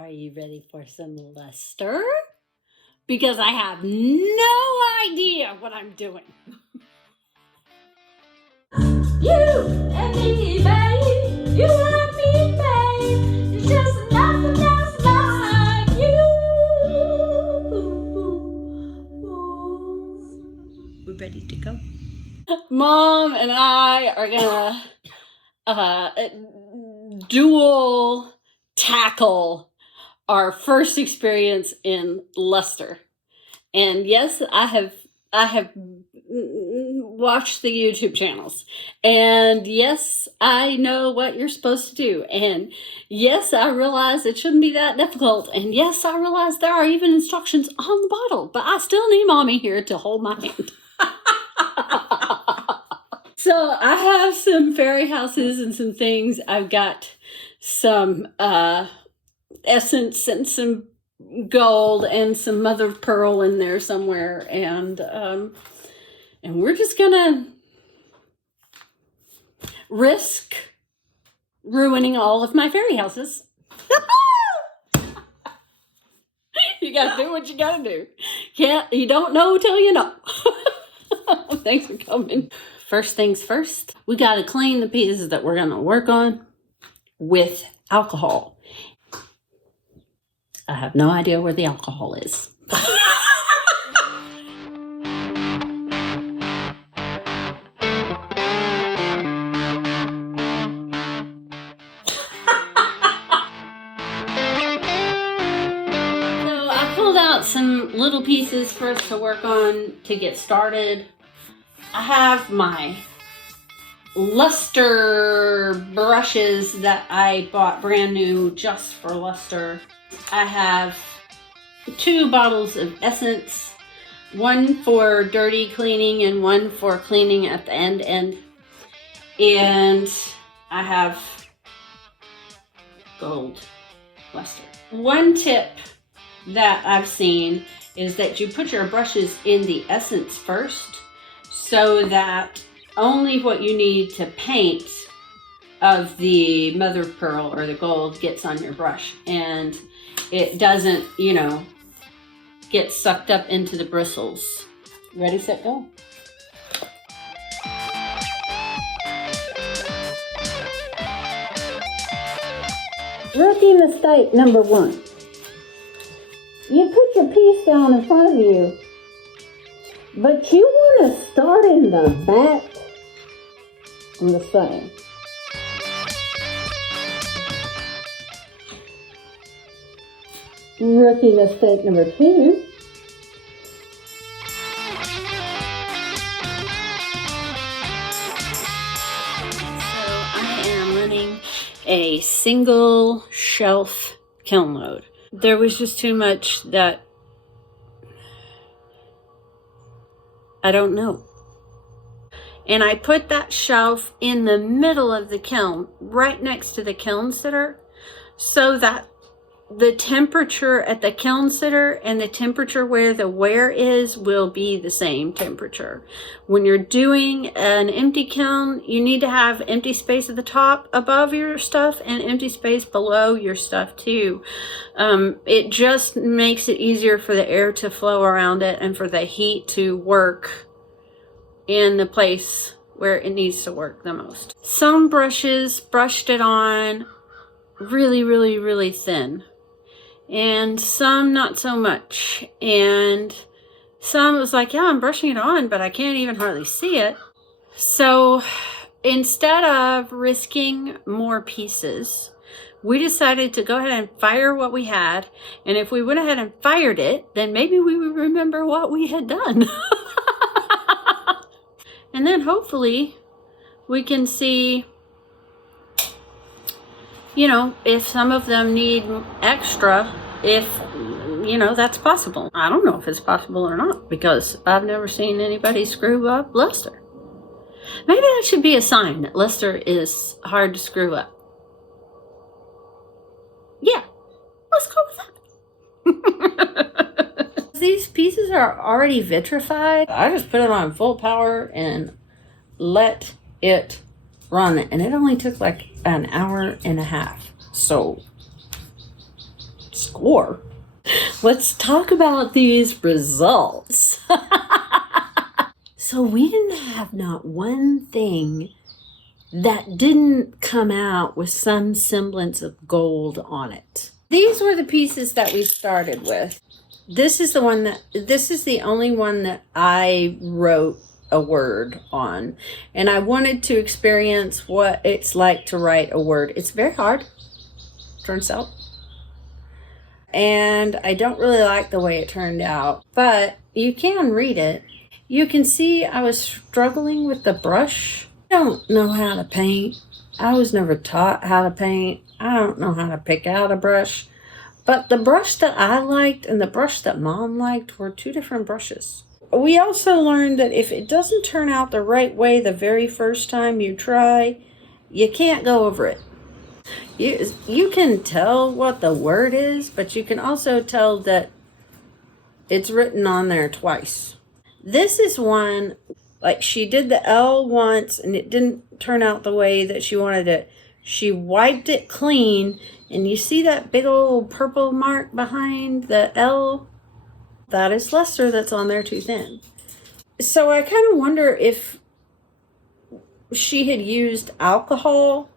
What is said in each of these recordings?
Are you ready for some luster? Because I have no idea what I'm doing. You and me, babe. You and me, babe. It's just nothing else like you. We're ready to go. Mom and I are gonna dual tackle our first experience in luster. And yes, I have watched the YouTube channels. And yes, I know what you're supposed to do. And yes, I realize it shouldn't be that difficult. And yes, I realize there are even instructions on the bottle. But I still need Mommy here to hold my hand. So I have some fairy houses and some things. I've got some essence and some gold and some mother of pearl in there somewhere, and we're just gonna risk ruining all of my fairy houses. You gotta do what you gotta do. You don't know till you know. Thanks for coming. First things first, we gotta clean the pieces that we're gonna work on with alcohol. I have no idea where the alcohol is. Some little pieces for us to work on to get started. I have my luster brushes that I bought brand new just for luster. I have 2 bottles of essence, one for dirty cleaning and one for cleaning at the end. And I have gold luster. One tip that I've seen is that you put your brushes in the essence first so that only what you need to paint of the mother of pearl or the gold gets on your brush, and it doesn't, get sucked up into the bristles. Ready, set, go. Rookie mistake number 1. You put your piece down in front of you, but you want to start in the back. I'm just saying. Rookie mistake number 2. So I am running a single shelf kiln load. There was just too much that I don't know. And I put that shelf in the middle of the kiln, right next to the kiln sitter, so that the temperature at the kiln sitter and the temperature where the ware is will be the same temperature. When you're doing an empty kiln, you need to have empty space at the top above your stuff and empty space below your stuff too. It just makes it easier for the air to flow around it and for the heat to work in the place where it needs to work the most. Some brushes brushed it on really, really, really thin, and some not so much, and some was like, yeah, I'm brushing it on, but I can't even hardly see it. So instead of risking more pieces, we decided to go ahead and fire what we had, and if we went ahead and fired it, then maybe we would remember what we had done. And then hopefully we can see, if some of them need extra, if, that's possible. I don't know if it's possible or not, because I've never seen anybody screw up luster. Maybe that should be a sign that luster is hard to screw up. Yeah, let's go with that. These pieces are already vitrified. I just put it on full power and let it run, and it only took like an hour and a half. So score. Let's talk about these results. So we didn't have not one thing that didn't come out with some semblance of gold on it. These were the pieces that we started with. This is the only one that I wrote a word on. And I wanted to experience what it's like to write a word. It's very hard, turns out. And I don't really like the way it turned out, but you can read it. You can see I was struggling with the brush. I don't know how to paint. I was never taught how to paint. I don't know how to pick out a brush. But the brush that I liked and the brush that Mom liked were two different brushes. We also learned that if it doesn't turn out the right way the very first time you try, you can't go over it. You can tell what the word is, but you can also tell that it's written on there twice. This is one, like she did the L once and it didn't turn out the way that she wanted it. She wiped it clean, and you see that big old purple mark behind the L? That is lesser that's on there too thin. So I kind of wonder if she had used alcohol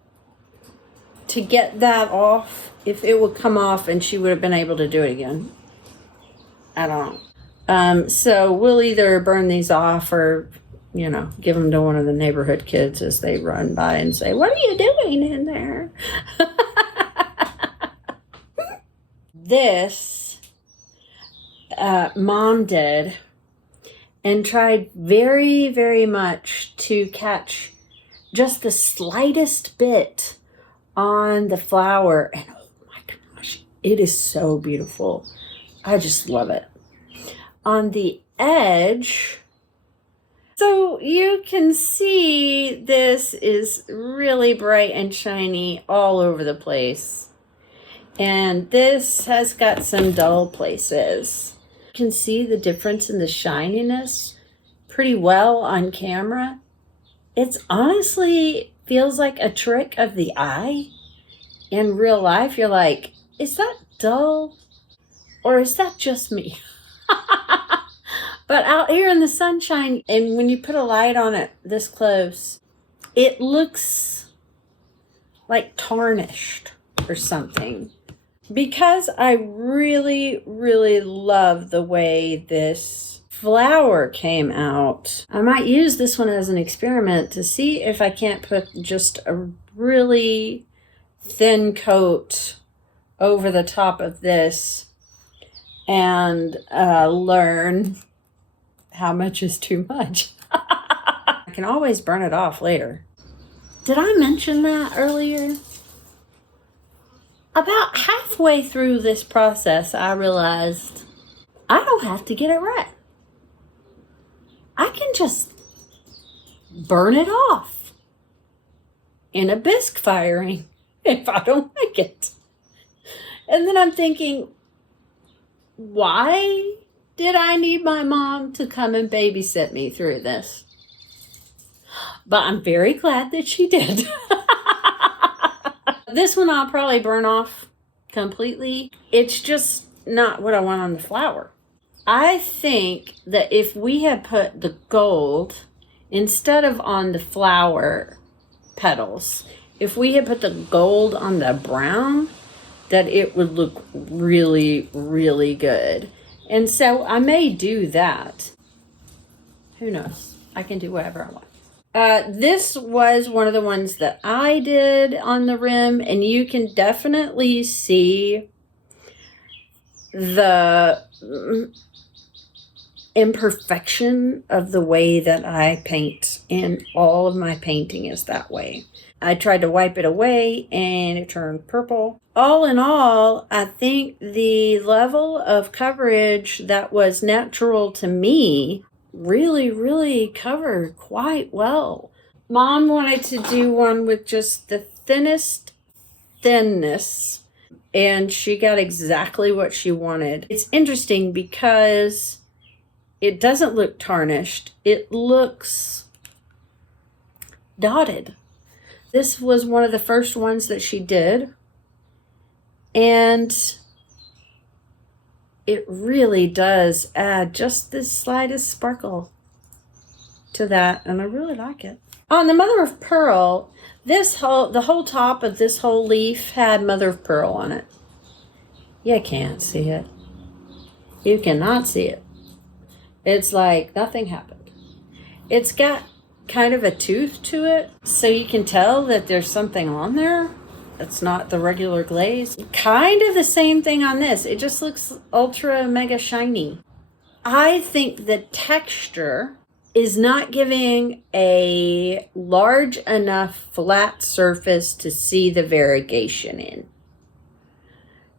to get that off, if it would come off and she would have been able to do it again. I don't know. So we'll either burn these off or, give them to one of the neighborhood kids as they run by and say, "What are you doing in there?" This, Mom did and tried very, very much to catch just the slightest bit on the flower. And oh my gosh, it is so beautiful. I just love it. On the edge, so you can see this is really bright and shiny all over the place. And this has got some dull places. You can see the difference in the shininess pretty well on camera. It's honestly feels like a trick of the eye. In real life, you're like, is that dull? Or is that just me? But out here in the sunshine, and when you put a light on it this close, it looks like tarnished or something. Because I really, really love the way this flower came out, I might use this one as an experiment to see if I can't put just a really thin coat over the top of this and learn how much is too much. I can always burn it off later. Did I mention that earlier? About halfway through this process, I realized I don't have to get it right. I can just burn it off in a bisque firing if I don't like it. And then I'm thinking, why did I need my mom to come and babysit me through this? But I'm very glad that she did. This one I'll probably burn off completely. It's just not what I want on the flower. I think that if we had put the gold instead of on the flower petals, if we had put the gold on the brown, that it would look really, really good. And so I may do that. Who knows? I can do whatever I want. This was one of the ones that I did on the rim, and you can definitely see the imperfection of the way that I paint, and all of my painting is that way. I tried to wipe it away and it turned purple. All in all, I think the level of coverage that was natural to me really, really covered quite well. Mom wanted to do one with just the thinnest thinness, and she got exactly what she wanted. It's interesting because it doesn't look tarnished. It looks dotted. This was one of the first ones that she did, and it really does add just the slightest sparkle to that, and I really like it. On the mother of pearl, the whole top of this whole leaf had mother of pearl on it. You can't see it. You cannot see it. It's like nothing happened. It's got kind of a tooth to it, so you can tell that there's something on there. It's not the regular glaze. Kind of the same thing on this. It just looks ultra mega shiny. I think the texture is not giving a large enough flat surface to see the variegation in.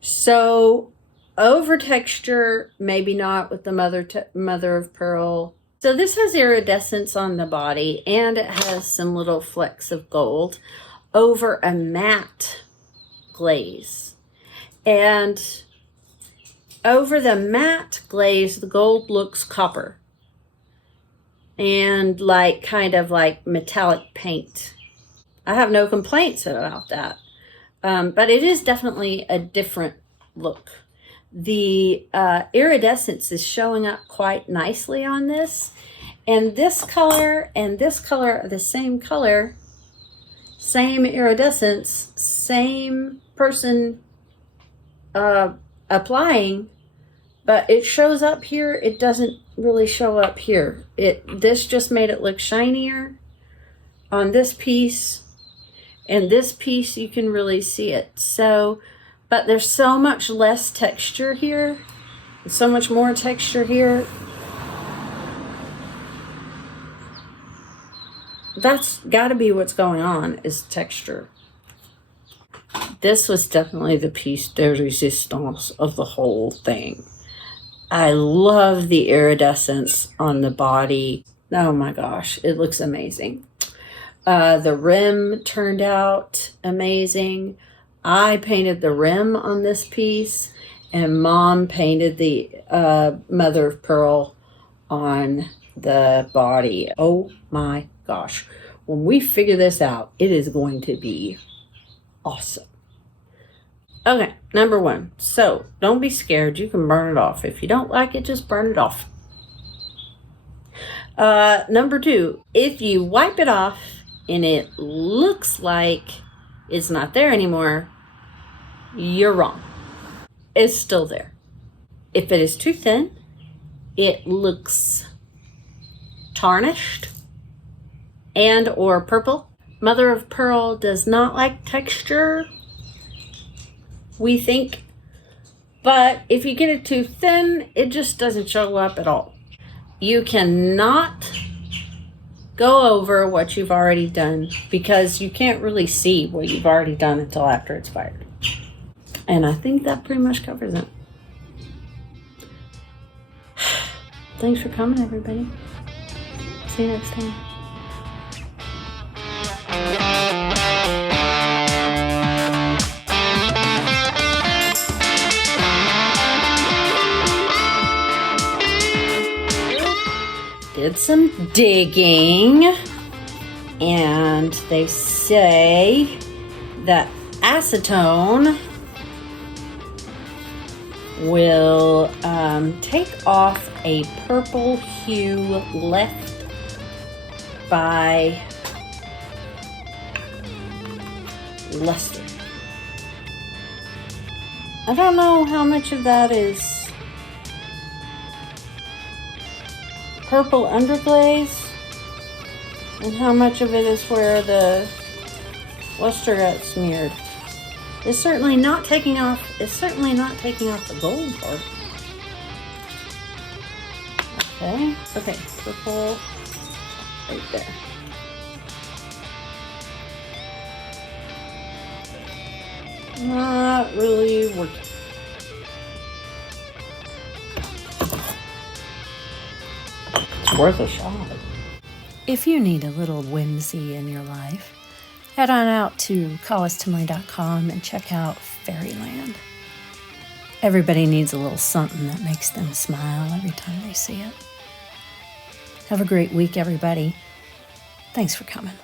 So over texture, maybe not with the mother of pearl. So this has iridescence on the body, and it has some little flecks of gold over a matte glaze. And over the matte glaze, the gold looks copper and like kind of like metallic paint. I have no complaints about that. But it is definitely a different look. The iridescence is showing up quite nicely on this. And this color and this color are the same color, same iridescence, same person applying, but it shows up here. It doesn't really show up here. This just made it look shinier on this piece, and this piece you can really see it. So, but there's so much less texture here, so much more texture here. That's got to be what's going on, is texture. This was definitely the piece de resistance of the whole thing. I love the iridescence on the body. Oh my gosh, it looks amazing. The rim turned out amazing. I painted the rim on this piece, and Mom painted the mother of pearl on the body. Oh my gosh. When we figure this out, it is going to be awesome. Okay, number 1. So don't be scared. You can burn it off. If you don't like it, just burn it off. Number 2, if you wipe it off and it looks like it's not there anymore, you're wrong. It's still there. If it is too thin, it looks tarnished and or purple. Mother of pearl does not like texture, we think, but if you get it too thin, it just doesn't show up at all. You cannot go over what you've already done because you can't really see what you've already done until after it's fired. And I think that pretty much covers it. Thanks for coming, everybody. See you next time. Did some digging, and they say that acetone will take off a purple hue left by luster. I don't know how much of that is purple underglaze and how much of it is where the luster got smeared. It's certainly not taking off the gold part. Okay, purple right there. Not really working. It's worth a shot. If you need a little whimsy in your life, head on out to callustemily.com and check out Fairyland. Everybody needs a little something that makes them smile every time they see it. Have a great week, everybody. Thanks for coming.